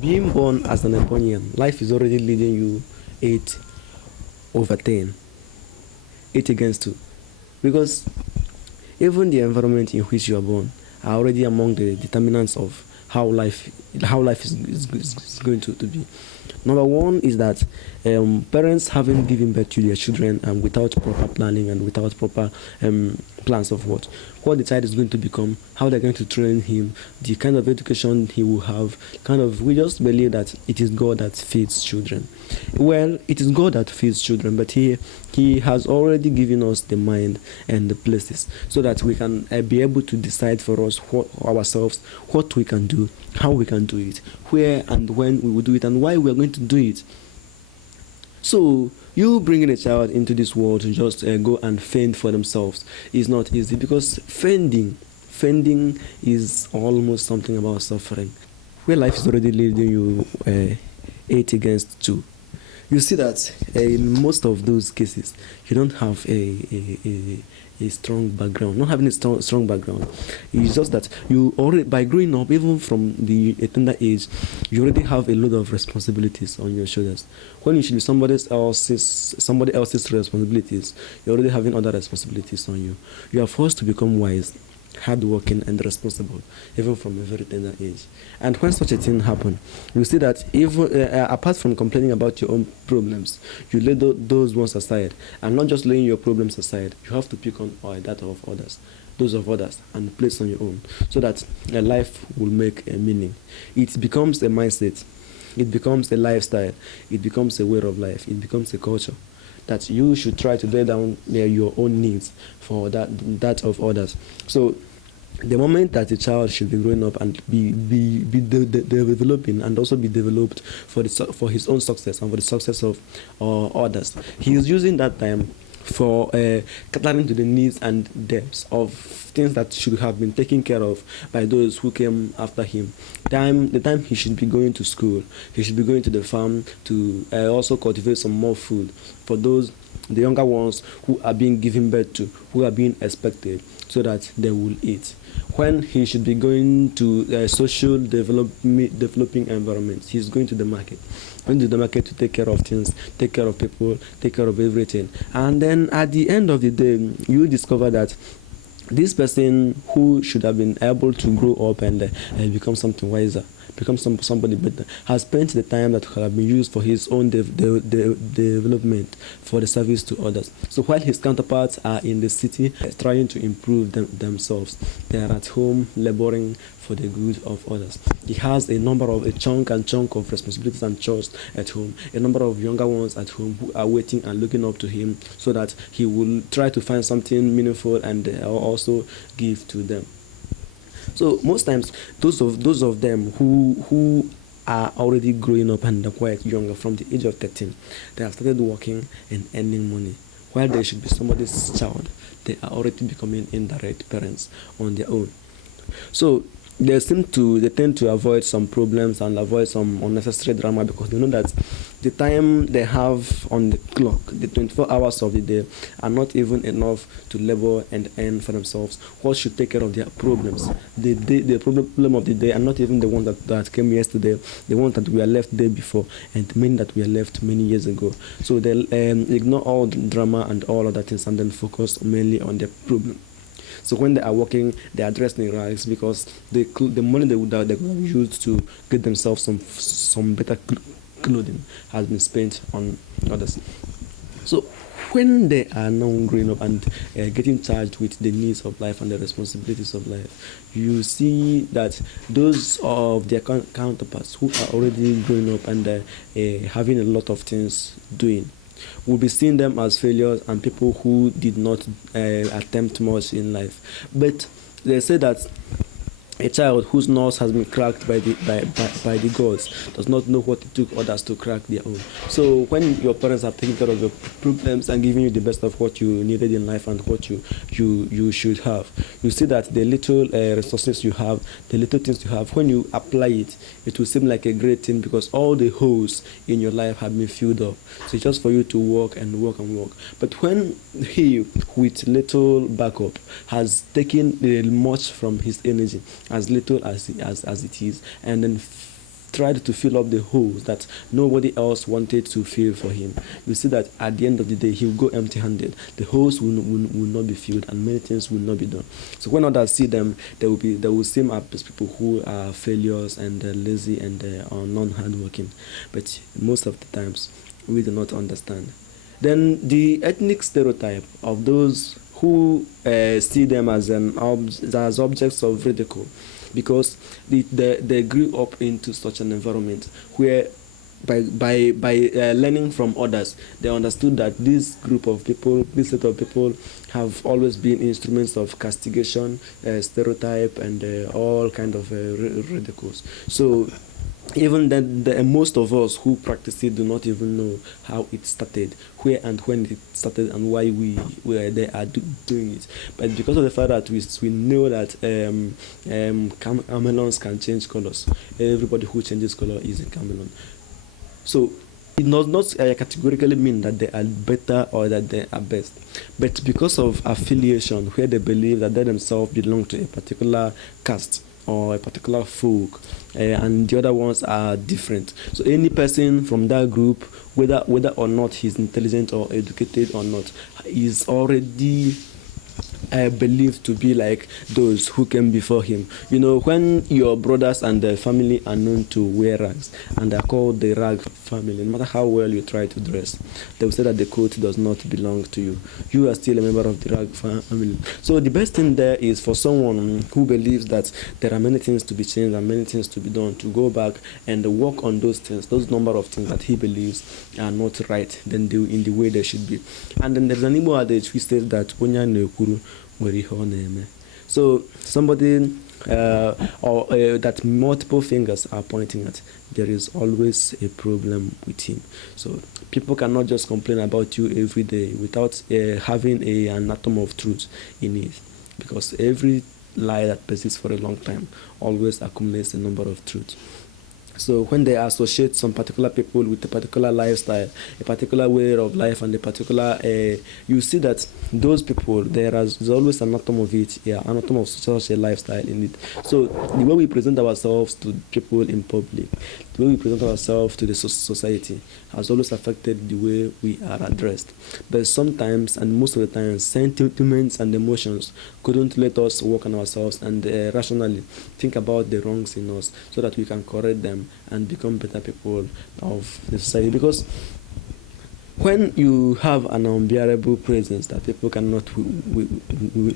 Being born as an Ebonyian, life is already leading you 8 over 10, 8 against 2. Because even the environment in which you are born are already among the determinants of how life is going to be. Number one is that parents haven't given birth to their children without proper planning and without proper plans of what the child is going to become, how they're going to train him, the kind of education he will have. We just believe that it is God that feeds children. Well, it is God that feeds children, but he has already given us the mind and the places so that we can be able to decide for us ourselves what we can do, how we can do it, where and when we will do it, and why we are going to do it. So you bringing a child into this world to just go and fend for themselves is not easy, because fending is almost something about suffering, where life is already leading you 8 against 2. You see that in most of those cases you don't have a strong background. Not having a strong background, it's just that you already, by growing up, even from a tender age, you already have a lot of responsibilities on your shoulders. When you should be somebody else's responsibilities, you're already having other responsibilities on you. You are forced to become wise, hardworking, and responsible, even from a very tender age. And when such a thing happens, you see that even apart from complaining about your own problems, you lay those ones aside, and not just laying your problems aside, you have to pick on that of others, those of others, and place on your own, so that life will make a meaning. It becomes a mindset, it becomes a lifestyle, it becomes a way of life, it becomes a culture that you should try to lay down your own needs for that of others. So the moment that a child should be growing up and be developing and also be developed for his own success and for the success of others, he is using that time for catering to the needs and depths of things that should have been taken care of by those who came after him. The time he should be going to school, he should be going to the farm to also cultivate some more food for the younger ones who are being given birth to, who are being expected, so that they will eat. When he should be going to social developing environments, he's going to the market. Going to the market to take care of things, take care of people, take care of everything. And then at the end of the day, you discover that this person who should have been able to grow up and become something wiser, become somebody better, has spent the time that could have been used for his own development, for the service to others. So while his counterparts are in the city trying to improve themselves, they are at home laboring for the good of others. He has a chunk of responsibilities and chores at home, a number of younger ones at home who are waiting and looking up to him, so that he will try to find something meaningful and also give to them. So most times, those of them who are already growing up and are quite younger, from the age of 13, they have started working and earning money. While they should be somebody's child, they are already becoming indirect parents on their own. So they tend to avoid some problems and avoid some unnecessary drama, because they know that the time they have on the clock, the 24 hours of the day, are not even enough to labor and earn for themselves what should take care of their problems. The problem of the day are not even the one that came yesterday, the one that we are left day before, and many that we are left many years ago. So they ignore all the drama and all other things, and then focus mainly on their problem. So when they are working, they are dressed in rags, because the money they could have used to get themselves some better clothing has been spent on others. So when they are now growing up and getting charged with the needs of life and the responsibilities of life, you see that those of their counterparts who are already growing up and having a lot of things doing, will be seeing them as failures and people who did not attempt much in life. But they say that a child whose nose has been cracked by the gods does not know what it took others to crack their own. So when your parents are taking care of your problems and giving you the best of what you needed in life and what you should have, you see that the little resources you have, the little things you have, when you apply it, it will seem like a great thing, because all the holes in your life have been filled up. So it's just for you to work and work and work. But when he, with little backup, has taken much from his energy, as little as it is, and then tried to fill up the holes that nobody else wanted to fill for him, you see that at the end of the day, he will go empty-handed. The holes will not be filled, and many things will not be done. So when others see them, they will seem as people who are failures and lazy and are non-hardworking. But most of the times, we do not understand. Then the ethnic stereotype of those who see them as as objects of ridicule, because they grew up into such an environment where by learning from others, they understood that this group of people, this set of people, have always been instruments of castigation, stereotype, and all kind of ridicules. So even then, most of us who practice it do not even know how it started, where and when it started, and why we are doing it. But because of the fact that we know that chameleons can change colors, everybody who changes color is a chameleon. So it does not categorically mean that they are better or that they are best, but because of affiliation, where they believe that they themselves belong to a particular caste or a particular folk, and the other ones are different. So any person from that group, whether or not he's intelligent or educated or not, is already believed to be like those who came before him. You know, when your brothers and their family are known to wear rags and are called the rag family, no matter how well you try to dress, they will say that the coat does not belong to you. You are still a member of the rag family. So the best thing there is for someone who believes that there are many things to be changed and many things to be done, to go back and work on those things, those number of things that he believes are not right, then do in the way they should be. And then there's an Igbo adage which says that Onya Nekuru. So somebody or that multiple fingers are pointing at, there is always a problem with him. So people cannot just complain about you every day without having an atom of truth in it, because every lie that persists for a long time always accumulates a number of truths. So when they associate some particular people with a particular lifestyle, a particular way of life, and a particular, you see that those people, there's always an atom of it, an atom of such a lifestyle in it. So the way we present ourselves to people in public, the way we present ourselves to the society, has always affected the way we are addressed. But sometimes, and most of the time, sentiments and emotions couldn't let us work on ourselves and rationally think about the wrongs in us so that we can correct them and become better people of the society. Because when you have an unbearable presence that people cannot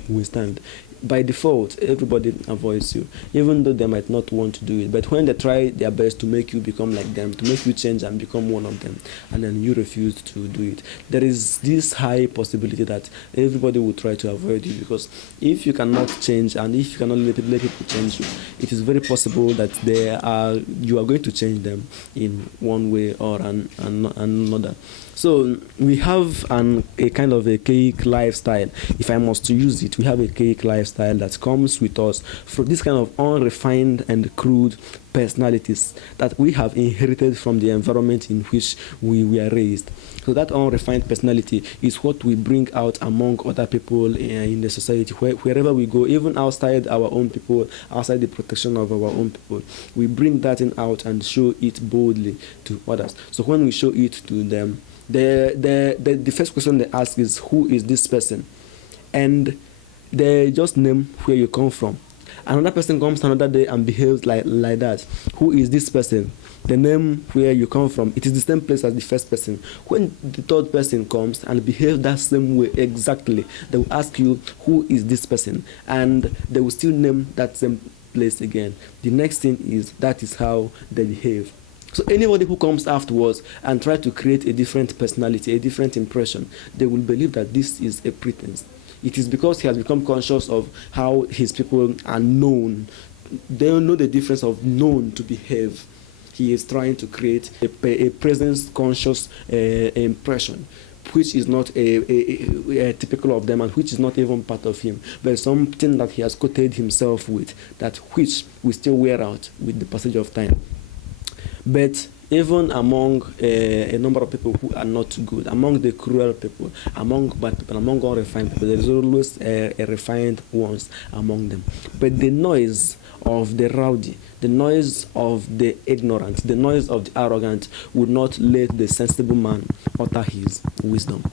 withstand, by default, everybody avoids you, even though they might not want to do it. But when they try their best to make you become like them, to make you change and become one of them, and then you refuse to do it, there is this high possibility that everybody will try to avoid you. Because if you cannot change and if you cannot let people change you, it is very possible that you are going to change them in one way or another. So we have a kind of a cake lifestyle. If I must use it, we have a cake lifestyle that comes with us from this kind of unrefined and crude personalities that we have inherited from the environment in which we were raised. So that unrefined personality is what we bring out among other people in the society, wherever we go, even outside our own people, outside the protection of our own people. We bring that in out and show it boldly to others. So when we show it to them, the first question they ask is, who is this person? And they just name where you come from. Another person comes another day and behaves like that. Who is this person? The name where you come from. It is the same place as the first person. When the third person comes and behaves that same way exactly, they will ask you, who is this person? And they will still name that same place again. The next thing is, that is how they behave. So anybody who comes afterwards and try to create a different personality, a different impression, they will believe that this is a pretense. It is because he has become conscious of how his people are known. They don't know the difference of known to behave. He is trying to create a presence-conscious impression, which is not a typical of them and which is not even part of him, but something that he has coated himself with, that which will still wear out with the passage of time. But Even among a number of people who are not good, among the cruel people, among bad people, among unrefined people, there is always a refined ones among them. But the noise of the rowdy, the noise of the ignorant, the noise of the arrogant would not let the sensible man utter his wisdom.